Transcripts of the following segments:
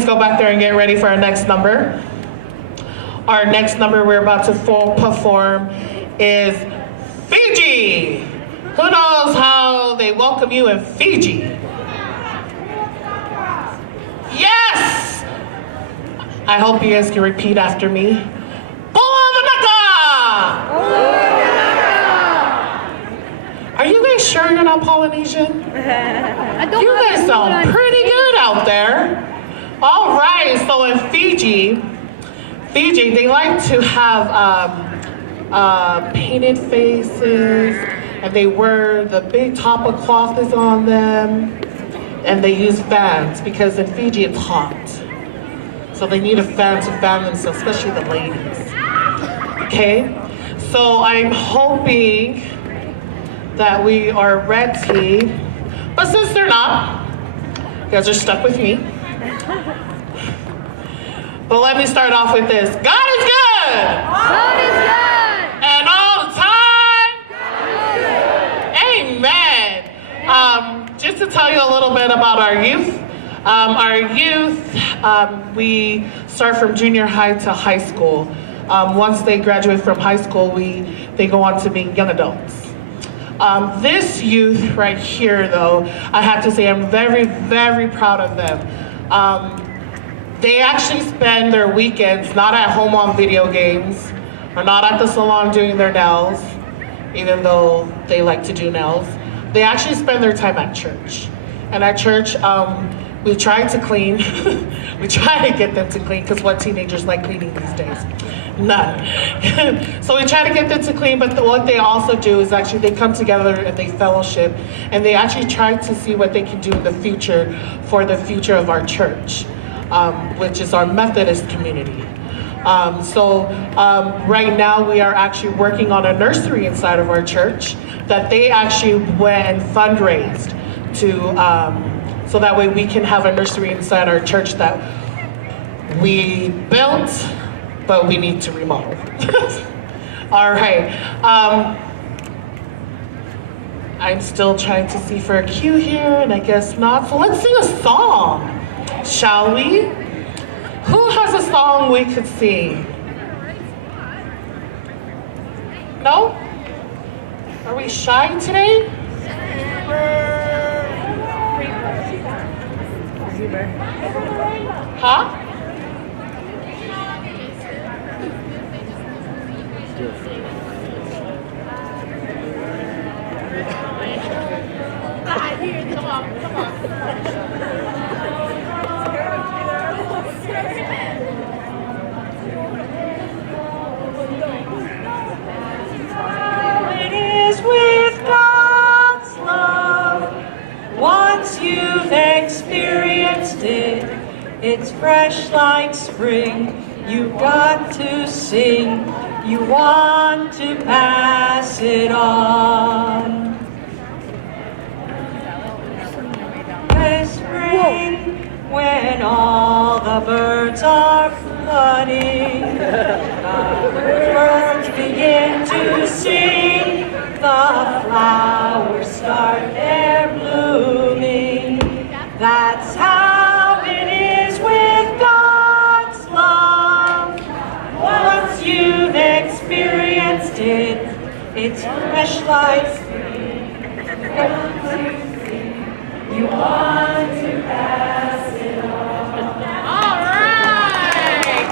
please go back there and get ready for our next number. Our next number we're about to perform is Fiji. Who knows how they welcome you in Fiji? Yes! I hope you guys can repeat after me. Are you guys sure you're not Polynesian? You guys sound pretty good out there. All right, so in Fiji, they like to have painted faces, and they wear the big top of cloth is on them, and they use fans because in Fiji it's hot. So they need a fan to fan themselves, especially the ladies. Okay, so I'm hoping that we are ready, but since they're not, you guys are stuck with me. But let me start off with this. God is good! God is good! And all the time? God is good! Amen. Just to tell you a little bit about our youth. We start from junior high to high school. Once they graduate from high school, they go on to being young adults. This youth right here, though, I have to say I'm very, very proud of them. They actually spend their weekends not at home on video games or not at the salon doing their nails, even though they like to do nails. They actually spend their time at church. And at church, we try to clean. We try to get them to clean, because what teenagers like cleaning these days? None. So we try to get them to clean, but what they also do is actually they come together and they fellowship, and they actually try to see what they can do in the future for the future of our church, which is our Methodist community. Right now we are actually working on a nursery inside of our church that they actually went and fundraised to, so that way we can have a nursery inside our church that we built, but we need to remodel. All right. I'm still trying to see for a cue here, and I guess not. So let's sing a song, shall we? Who has a song we could sing? No? Are we shy today? Huh? Come on. It is with God's love. Once you've experienced it, it's fresh like spring. You've got to sing. You want to pass it on. This spring, when all the birds are flooding, the birds begin to sing, the flowers start their blooming. That's how it is with God's love. Once you've experienced it, it's fresh like spring. You want to pass it on. All right.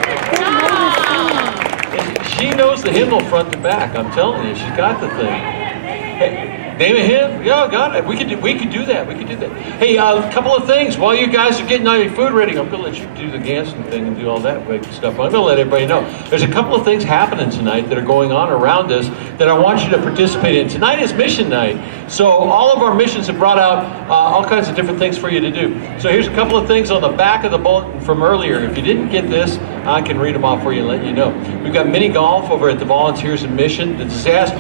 She knows the hymnal front to back. I'm telling you, she's got the thing. Hey, name a hymn? Yeah, got it. We could do that. Hey, a couple of things while you guys are getting all your food ready. I'm gonna let you do the Ganson thing and do all that great stuff. I'm gonna let everybody know there's a couple of things happening tonight that are going on around us that I want you to participate in. Tonight is mission night, so all of our missions have brought out all kinds of different things for you to do. So here's a couple of things on the back of the bulletin from earlier. If you didn't get this, I can read them off for you and let you know. We've got mini golf over at the Volunteers in Mission. The disaster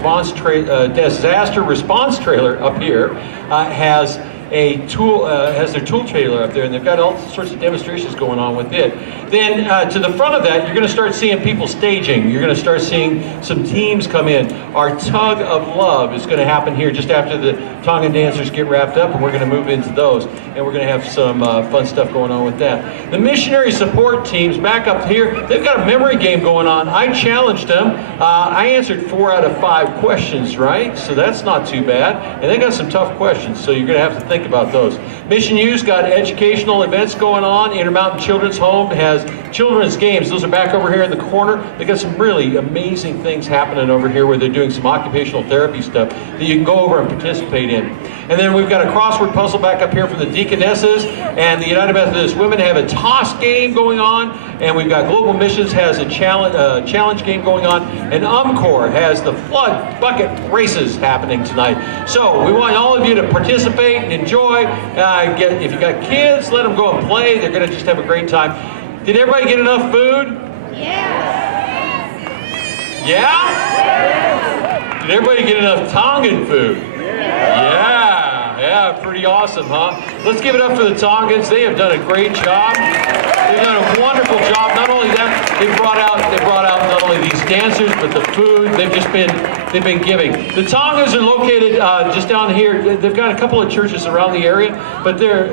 response trailer up here has a tool, has their tool trailer up there, and they've got all sorts of demonstrations going on with it. Then to the front of that, you're going to start seeing people staging. You're going to start seeing some teams come in. Our Tug of Love is going to happen here just after the Tongan dancers get wrapped up, and we're going to move into those, and we're going to have some fun stuff going on with that. The missionary support teams back up here, they've got a memory game going on. I challenged them. I answered 4 out of 5 questions right, so that's not too bad. And they got some tough questions, so you're going to have to think about those. Mission U's got educational events going on. Intermountain Children's Home has children's games. Those are back over here in the corner. They got some really amazing things happening over here where they're doing some occupational therapy stuff that you can go over and participate in. And then we've got a crossword puzzle back up here from the Deaconesses, and the United Methodist Women have a toss game going on, and we've got Global Missions has a challenge game going on, and UMCOR has the flood bucket races happening tonight. So we want all of you to participate and enjoy. If you got kids, let them go and play. They're going to just have a great time. Did everybody get enough food? Yeah? Did everybody get enough Tongan food? Yeah, pretty awesome, huh? Let's give it up for the Tongans. They have done a great job. They've done a wonderful job. Not only that, they brought out not only these dancers, but the food. They've been giving. The Tongans are located just down here. They've got a couple of churches around the area, but they're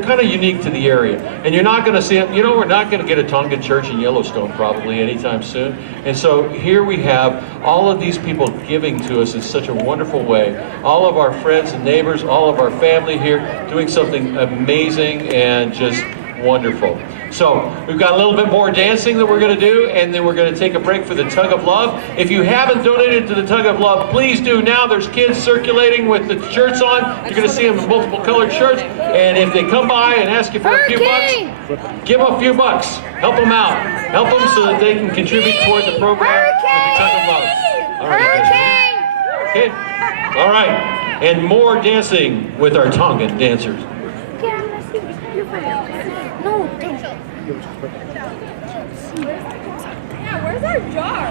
kind of unique to the area. And you're not going to see it. You know, we're not going to get a Tongan church in Yellowstone probably anytime soon. And so here we have all of these people giving to us in such a wonderful way. All of our friends and neighbors, all of our family here doing something amazing and just wonderful. So we've got a little bit more dancing that we're going to do, and then we're going to take a break for the Tug of Love. If you haven't donated to the Tug of Love, please do now. There's kids circulating with the shirts on. You're going to see them in multiple colored shirts. And if they come by and ask you for a few bucks, give them a few bucks. Help them out. Help them so that they can contribute toward the program with the Tug of Love. All right. Okay. All right. And more dancing with our Tongan dancers. No, don't. Yeah, where's our jar?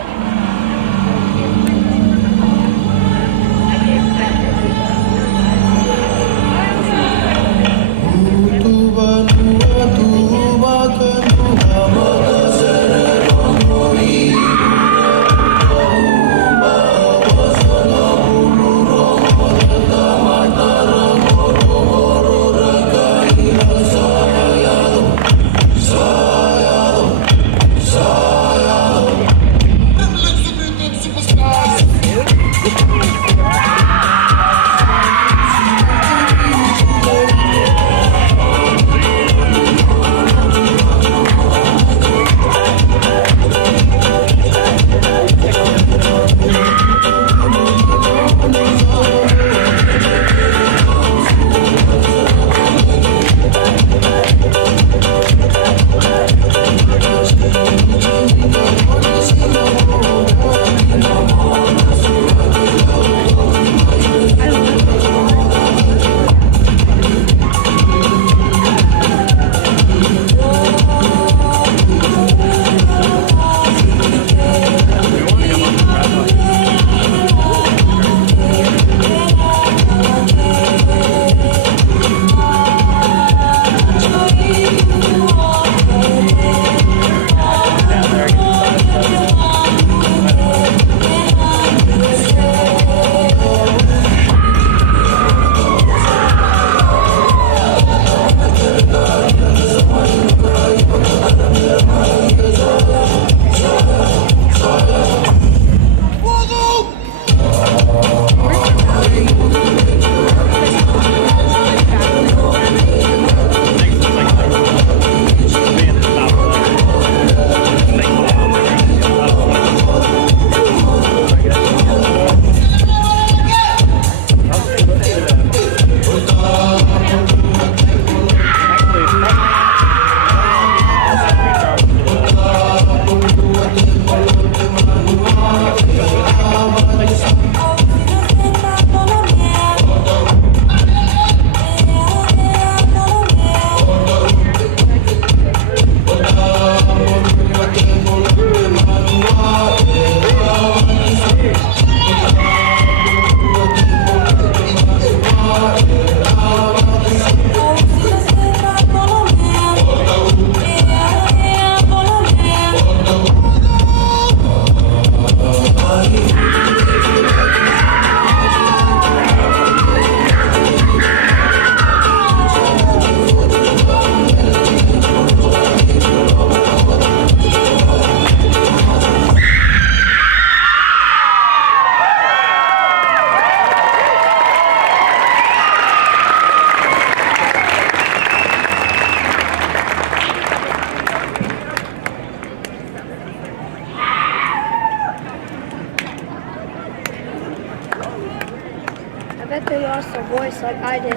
a voice like I did.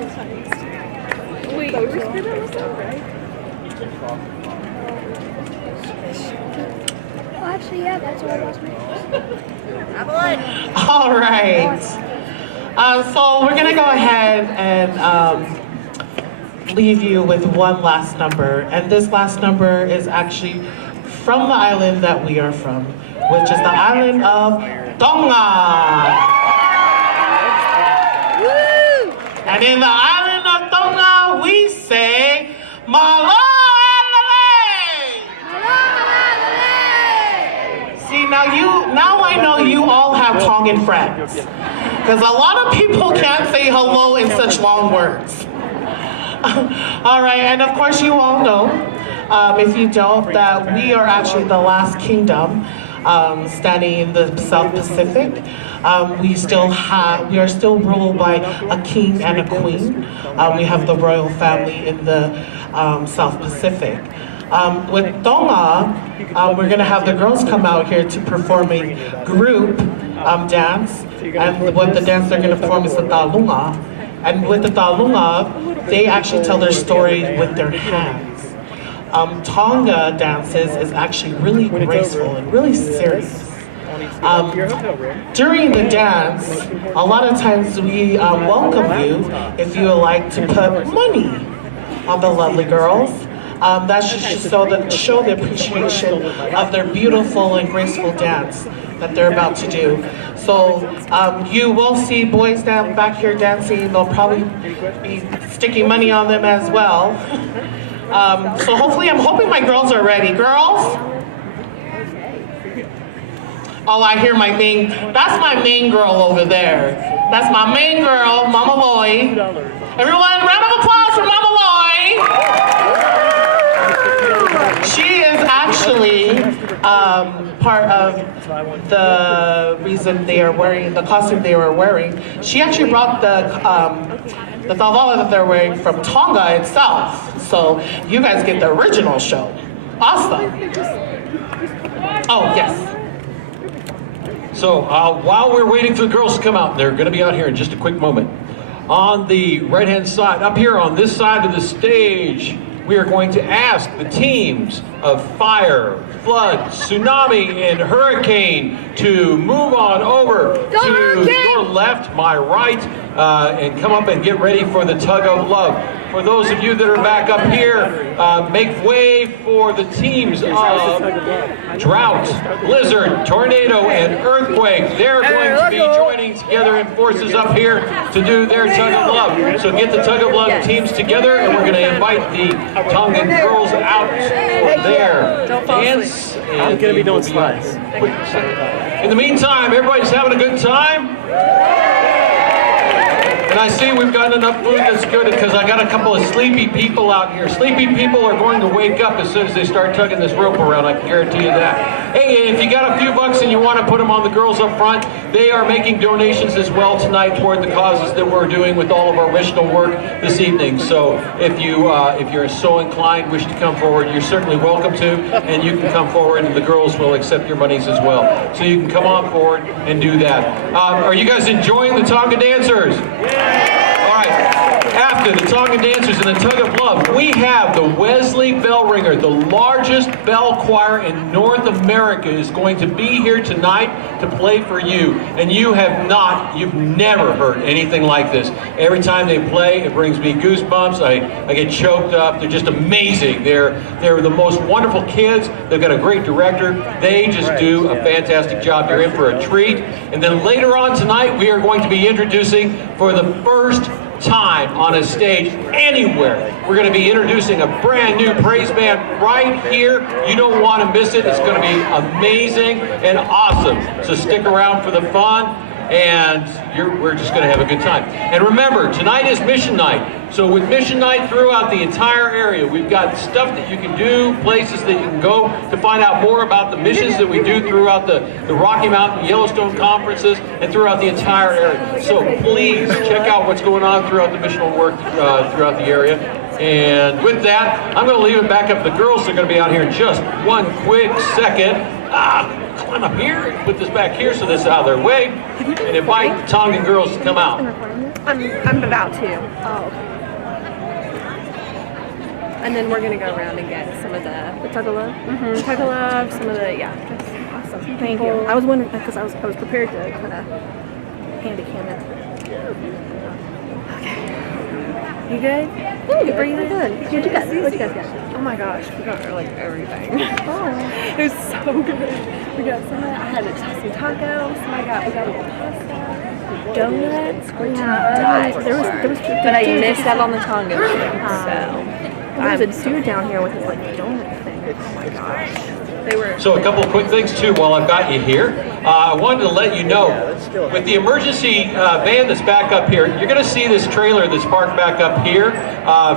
Wait, you were spinning this out, right? Well, actually, yeah, that's what I lost my voice. All right. So we're gonna go ahead and leave you with one last number, and this last number is actually from the island that we are from, which is the island of Tonga. Woo! And in the island of Tonga, we say Malo. See, now I know you all have Tongan friends, because a lot of people can't say hello in such long words. All right, and of course you all know, if you don't, that we are actually the last kingdom standing in the South Pacific. We are still ruled by a king and a queen. We have the royal family in the South Pacific. With Tonga, we're gonna have the girls come out here to perform a group dance, and what the dance they're gonna perform is the talunga. And with the talunga, they actually tell their story with their hands. Tonga dances is actually really graceful and really serious. During the dance, a lot of times we welcome you if you would like to put money on the lovely girls. That should show the appreciation of their beautiful and graceful dance that they're about to do. So you will see boys down back here dancing. They'll probably be sticking money on them as well. So hopefully, I'm hoping my girls are ready. Girls? Oh, I hear that's my main girl over there. That's my main girl, Mama Loy. Everyone, round of applause for Mama Loy. She is actually part of the reason they are wearing the costume they were wearing. She actually brought the tavala that they're wearing from Tonga itself. So you guys get the original show. Awesome. Oh, yes. So while we're waiting for the girls to come out, they're going to be out here in just a quick moment. On the right-hand side, up here on this side of the stage, we are going to ask the teams of fire, flood, tsunami, and hurricane to move on over to your left, my right, and come up and get ready for the tug of love. For those of you that are back up here, make way for the teams of drought, blizzard, tornado, and earthquake. They're going to be joining together in forces up here to do their tug of love. So get the tug of love teams together, and we're going to invite the Tongan girls out for their dance. I'm going to be doing slides. In the meantime, everybody's having a good time? And I see we've got enough food that's good because I got a couple of sleepy people out here. Sleepy people are going to wake up as soon as they start tugging this rope around, I can guarantee you that. Hey, if you got a few bucks and you want to put them on the girls up front, they are making donations as well tonight toward the causes that we're doing with all of our missional work this evening. So if you're so inclined, wish to come forward, you're certainly welcome to, and you can come forward and the girls will accept your monies as well. So you can come on forward and do that. Are you guys enjoying the Tonga dancers? All right, after the Tongan dancers and the tug of love, we have the Wesley Bell Ringer, the largest bell choir in North America, is going to be here tonight to play for you. And you've never heard anything like this. Every time they play, it brings me goosebumps. I get choked up. They're just amazing. They're the most wonderful kids. They've got a great director. They just do a fantastic job. You're in for a treat. And then later on tonight, we are going to be introducing, for the first time on a stage anywhere, we're going to be introducing a brand new praise band right here. You don't want to miss it. It's going to be amazing and awesome. So stick around for the fun, and we're just going to have a good time. And remember, tonight is Mission Night. So with Mission Night throughout the entire area, we've got stuff that you can do, places that you can go to find out more about the missions that we do throughout the Rocky Mountain, Yellowstone conferences, and throughout the entire area. So please check out what's going on throughout the missional work throughout the area. And with that, I'm going to leave it back up. The girls are going to be out here in just one quick second. Climb up here, put this back here so this is out of their way, and invite the Tongan girls to come out. I'm about to. Oh, okay. And then we're gonna go around and get some of the Tuggalove? Tug of Love, some of the that's awesome. Thank you. I was wondering because I was prepared to kind of handy cam it. Okay. You good? You breathing? Good. What you got? What you guys got? Oh my gosh, we got like everything. Oh, it was so good. We got some. I had some tacos. We got a little pasta, donuts. There was But I missed out on the Tonga thing, so. There's a dude down here with his like donut thing. Oh my gosh. They were. So a couple of quick things too while I've got you here. I wanted to let you know, with the emergency van that's back up here, you're going to see this trailer that's parked back up here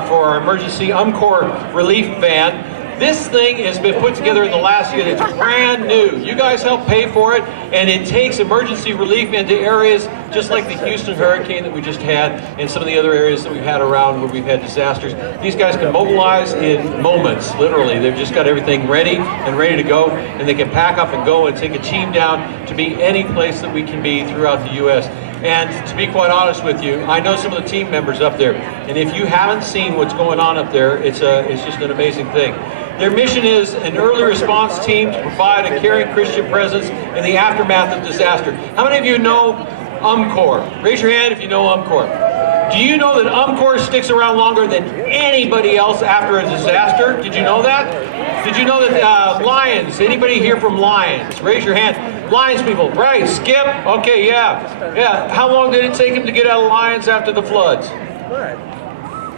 for our emergency UMCOR relief van. This thing has been put together in the last year. It's brand new. You guys help pay for it, and it takes emergency relief into areas just like the Houston hurricane that we just had and some of the other areas that we've had around where we've had disasters. These guys can mobilize in moments, literally. They've just got everything ready and ready to go, and they can pack up and go and take a team down to be any place that we can be throughout the U.S. And to be quite honest with you, I know some of the team members up there, and if you haven't seen what's going on up there, it's just an amazing thing. Their mission is an early response team to provide a caring Christian presence in the aftermath of disaster. How many of you know UMCOR? Raise your hand if you know UMCOR. Do you know that UMCOR sticks around longer than anybody else after a disaster? Did you know that? Did you know that Lions, anybody here from Lions? Raise your hand. Lions people, right, Skip? Okay, yeah. How long did it take him to get out of Lions after the floods?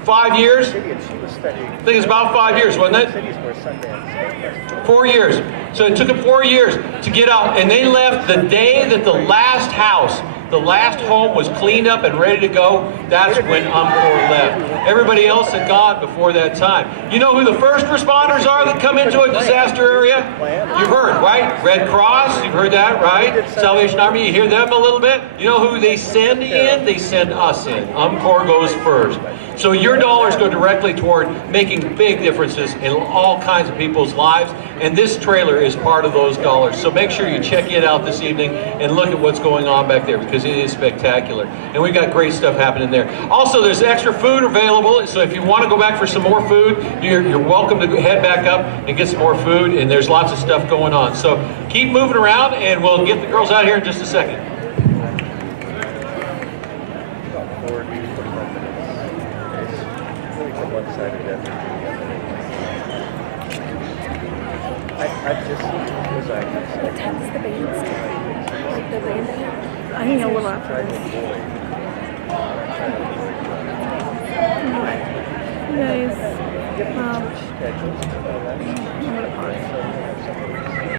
5 years? I think it's about 5 years, wasn't it? 4 years. So it took them 4 years to get out, and they left the day that the last house, the last home was cleaned up and ready to go. That's when UMCOR left. Everybody else had gone before that time. You know who the first responders are that come into a disaster area? You've heard, right? Red Cross, you've heard that, right? Salvation Army, you hear them a little bit? You know who they send in? They send us in. UMCOR goes first. So your dollars go directly toward making big differences in all kinds of people's lives, and this trailer is part of those dollars. So make sure you check it out this evening and look at what's going on back there, because it is spectacular. And we've got great stuff happening there. Also, there's extra food available, so if you want to go back for some more food, you're welcome to head back up and get some more food, and there's lots of stuff going on. So keep moving around, and we'll get the girls out here in just a second. What time is the band start? Like the band? I think a little after this. Anyway, guys, I'm gonna pause.